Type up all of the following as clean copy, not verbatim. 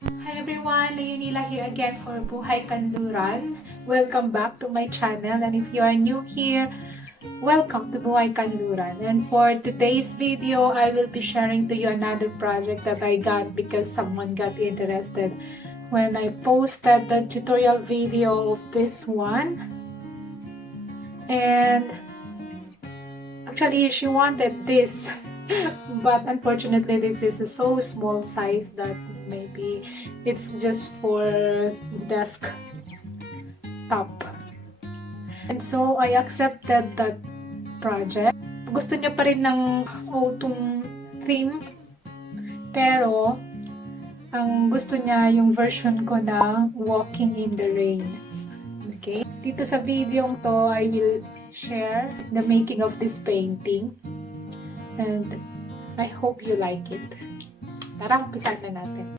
Hi everyone, LeOnila here again for Buhay Kanluran. Welcome back to my channel, and if you are new here, welcome to Buhay Kanluran. And for today's video, I will be sharing to you another project that I got because someone got interested when I posted the tutorial video of this one. And actually she wanted this but unfortunately this is a so small size that maybe it's just for desk top, and so I accepted that project. Gusto niya pa rin ng autumn theme, pero ang gusto niya yung version ko ng Walking in the Rain. Okay, dito sa video to I will share the making of this painting, and I hope you like it. Tara, umpisan na natin.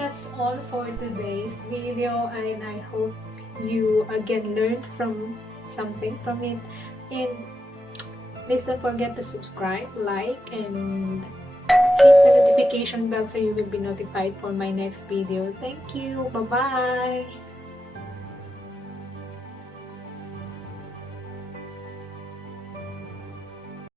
That's all for today's video, and I hope you again learned from something from it. And please don't forget to subscribe, like, and hit the notification bell so you will be notified for my next video. Thank you. Bye bye.